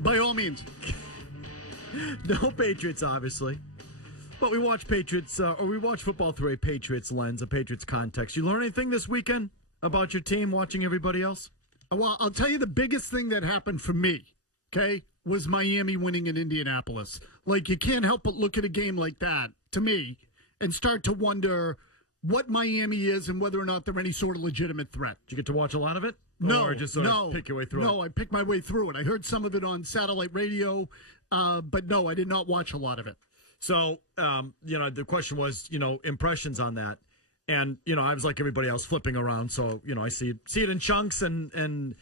By all means. No Patriots, obviously. But we watch Patriots, or we watch football through a Patriots lens, a Patriots context. You learn anything this weekend about your team watching everybody else? Well, I'll tell you the biggest thing that happened for me, okay, was Miami winning in Indianapolis. Like, you can't help but look at a game like that, to me, and start to wonder what Miami is and whether or not they're any sort of legitimate threat. Did you get to watch a lot of it? No, or just sort of pick your way through it? No, I picked my way through it. I heard some of it on satellite radio, but no, I did not watch a lot of it. So, the question was, impressions on that. And, I was like everybody else flipping around. So, I see it in chunks and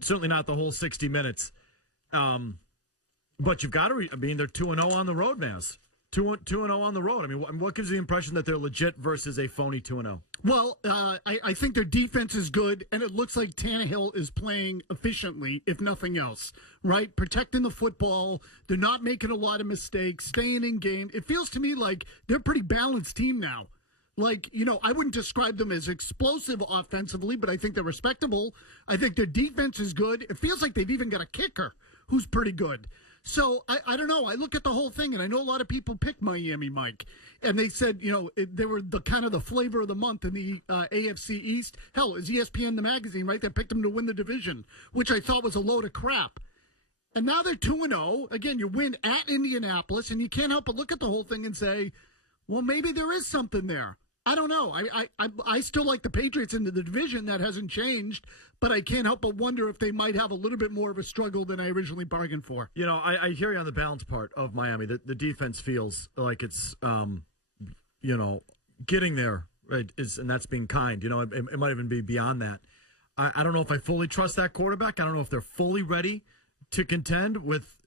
certainly not the whole 60 minutes. But you've got to, they're 2-0 on the road, Mazz. 2-0 on the road. I mean, what gives you the impression that they're legit versus a phony 2-0? Well, I think their defense is good, and it looks like Tannehill is playing efficiently, if nothing else, right? Protecting the football. They're not making a lot of mistakes, staying in game. It feels to me like they're a pretty balanced team now. Like, I wouldn't describe them as explosive offensively, but I think they're respectable. I think their defense is good. It feels like they've even got a kicker who's pretty good. So, I don't know. I look at the whole thing, and I know a lot of people picked Miami, Mike. And they said, they were the kind of the flavor of the month in the AFC East. Hell, it was ESPN, the magazine, right? That picked them to win the division, which I thought was a load of crap. And now they're 2-0. Again, you win at Indianapolis, and you can't help but look at the whole thing and say, well, maybe there is something there. I don't know. I still like the Patriots in the division. That hasn't changed. But I can't help but wonder if they might have a little bit more of a struggle than I originally bargained for. I hear you on the balance part of Miami. The defense feels like it's, getting there, right? And that's being kind. It might even be beyond that. I don't know if I fully trust that quarterback. I don't know if they're fully ready to contend with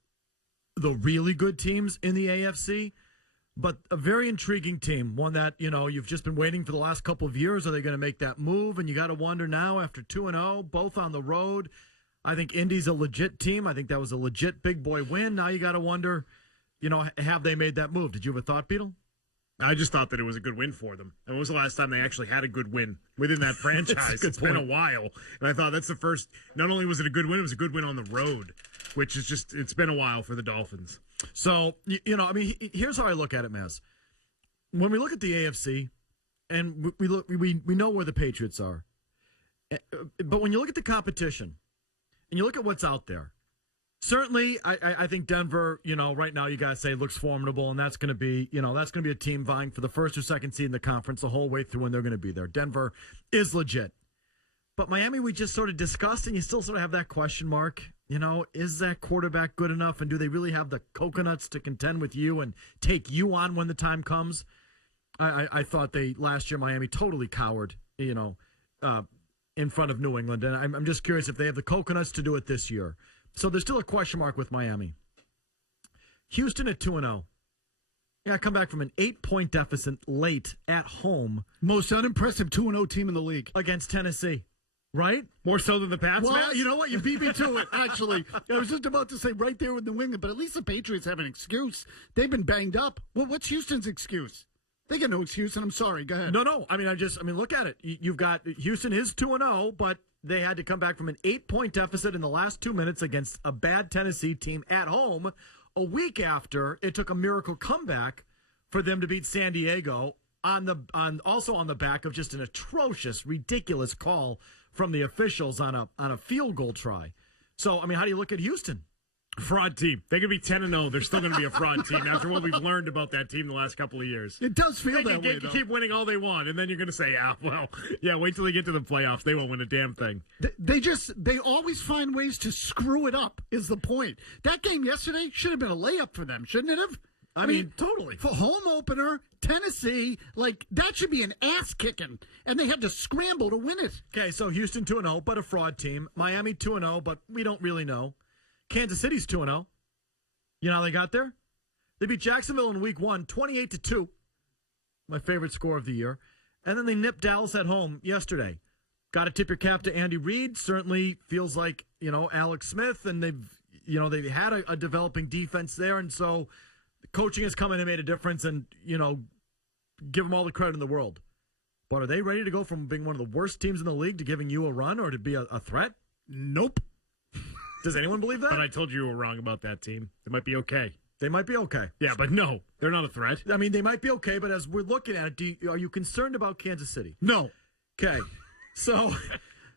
the really good teams in the AFC. But a very intriguing team, one that, you've just been waiting for the last couple of years. Are they going to make that move? And you got to wonder now, after 2-0, both on the road. I think Indy's a legit team. I think that was a legit big boy win. Now you got to wonder, have they made that move? Did you have a thought, Beetle? I just thought that it was a good win for them. And when was the last time they actually had a good win within that franchise? It's been a while. And I thought that's the first. Not only was it a good win, it was a good win on the road, which is just, it's been a while for the Dolphins. So, here's how I look at it, Mazz. When we look at the AFC, and we know where the Patriots are, but when you look at the competition, and you look at what's out there, certainly I think Denver, right now you guys say looks formidable, and that's going to be, that's going to be a team vying for the first or second seed in the conference the whole way through, and they're going to be there. Denver is legit. But Miami, we just sort of discussed, and you still sort of have that question mark. Is that quarterback good enough, and do they really have the coconuts to contend with you and take you on when the time comes? I thought last year Miami totally cowered, in front of New England, and I'm just curious if they have the coconuts to do it this year. So there's still a question mark with Miami. Houston at 2-0. Yeah, come back from an 8-point deficit late at home. Most unimpressive 2-0 team in the league. Against Tennessee. Right? More so than the Pats, Well, Matt? you know what? You beat me to it, actually. I was just about to say right there with New England, but at least the Patriots have an excuse. They've been banged up. Well, what's Houston's excuse? They got no excuse, and I'm sorry. Go ahead. No. Look at it. You've got Houston is 2-0, but they had to come back from an 8-point deficit in the last 2 minutes against a bad Tennessee team at home. A week after, it took a miracle comeback for them to beat San Diego also on the back of just an atrocious, ridiculous call from the officials on a field goal try. So, how do you look at Houston? Fraud team. They could be 10-0. They're still going to be a fraud team after what we've learned about that team the last couple of years. It does feel that way, They though. keep winning all they want, and then you're going to say, wait till they get to the playoffs. They won't win a damn thing. They always find ways to screw it up, is the point. That game yesterday should have been a layup for them, shouldn't it have? I mean, totally. For home opener, Tennessee, that should be an ass kicking, and they had to scramble to win it. Okay, so Houston 2-0, but a fraud team. Miami 2-0, but we don't really know. Kansas City's 2-0. You know how they got there? They beat Jacksonville in week 1, 28-2. My favorite score of the year. And then they nipped Dallas at home yesterday. Got to tip your cap to Andy Reid. Certainly feels like, Alex Smith, and they've had a developing defense there, and so coaching has come in and made a difference, and, give them all the credit in the world. But are they ready to go from being one of the worst teams in the league to giving you a run or to be a threat? Nope. Does anyone believe that? But I told you were wrong about that team. They might be okay. They might be okay. Yeah, but no, they're not a threat. I mean, they might be okay, but as we're looking at it, are you concerned about Kansas City? No. Okay. So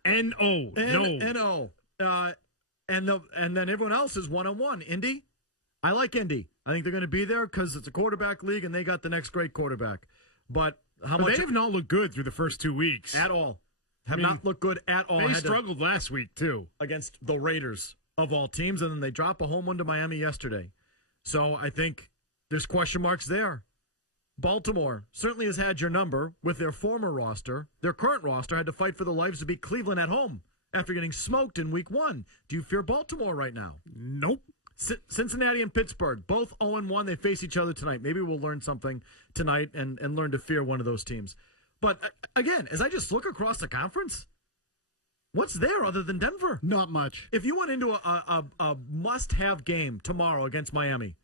N-O. No. N-O. And then everyone else is one-on-one. Indy? I like Indy. I think they're going to be there because it's a quarterback league and they got the next great quarterback. But how much? They have not looked good through the first 2 weeks. At all. Have not looked good at all. They struggled last week, too. Against the Raiders, of all teams, and then they drop a home one to Miami yesterday. So I think there's question marks there. Baltimore certainly has had your number with their former roster. Their current roster had to fight for the lives to beat Cleveland at home after getting smoked in week 1. Do you fear Baltimore right now? Nope. Cincinnati and Pittsburgh, both 0-1. They face each other tonight. Maybe we'll learn something tonight and learn to fear one of those teams. But again, as I just look across the conference, what's there other than Denver? Not much. If you went into a must-have game tomorrow against Miami,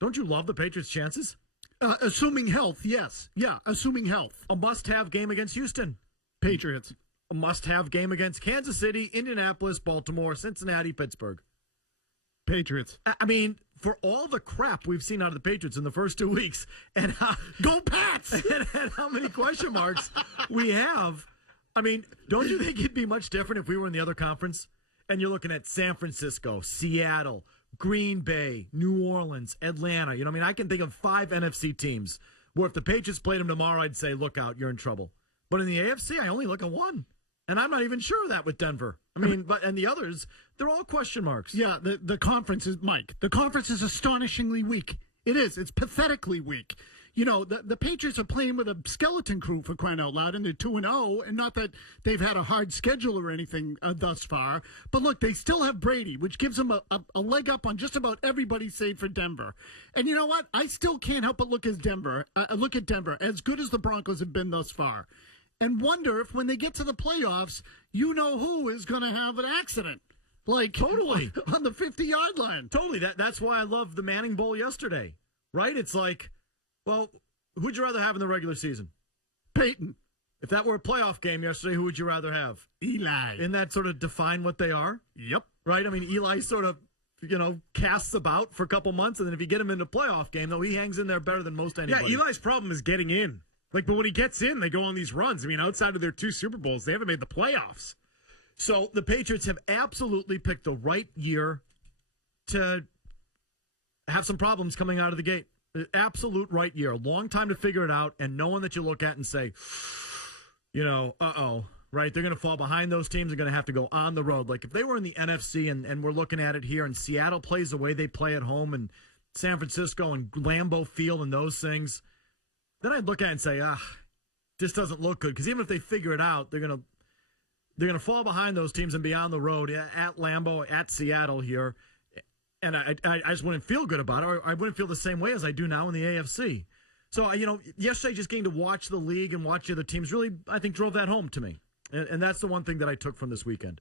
don't you love the Patriots' chances? Assuming health, yes. Yeah, assuming health. A must-have game against Houston. Patriots. A must-have game against Kansas City, Indianapolis, Baltimore, Cincinnati, Pittsburgh. Patriots. I mean, for all the crap we've seen out of the Patriots in the first 2 weeks, and go Pats! and how many question marks we have, I mean, don't you think it'd be much different if we were in the other conference? And you're looking at San Francisco, Seattle, Green Bay, New Orleans, Atlanta. You know, I mean, I can think of 5 NFC teams where if the Patriots played them tomorrow, I'd say, look out, you're in trouble. But in the AFC, I only look at 1. And I'm not even sure of that with Denver. I mean, and the others, they're all question marks. Yeah, the conference is, Mike, the conference is astonishingly weak. It is. It's pathetically weak. You know, the Patriots are playing with a skeleton crew, for crying out loud, and they're 2-0, and not that they've had a hard schedule or anything thus far. But look, they still have Brady, which gives them a leg up on just about everybody save for Denver. And you know what? I still can't help but look at Denver, as good as the Broncos have been thus far, and wonder if when they get to the playoffs, you know who is going to have an accident. Like, totally. On the 50-yard line. Totally. That's why I love the Manning Bowl yesterday, right? It's like, well, who'd you rather have in the regular season? Peyton. If that were a playoff game yesterday, who would you rather have? Eli. Isn't that sort of define what they are? Yep. Right? I mean, Eli sort of, casts about for a couple months, and then if you get him in a playoff game, though, he hangs in there better than most anybody. Yeah, Eli's problem is getting in. But when he gets in, they go on these runs. I mean, outside of their 2 Super Bowls, they haven't made the playoffs. So the Patriots have absolutely picked the right year to have some problems coming out of the gate. The absolute right year. A long time to figure it out, and no one that you look at and say, right? They're going to fall behind those teams. They're going to have to go on the road. Like if they were in the NFC and we're looking at it here, and Seattle plays the way they play at home, and San Francisco and Lambeau Field and those things, then I'd look at it and say, this doesn't look good. Because even if they figure it out, they're gonna fall behind those teams and be on the road at Lambeau, at Seattle here. And I just wouldn't feel good about it. I wouldn't feel the same way as I do now in the AFC. So, yesterday just getting to watch the league and watch the other teams really, I think, drove that home to me. And that's the one thing that I took from this weekend.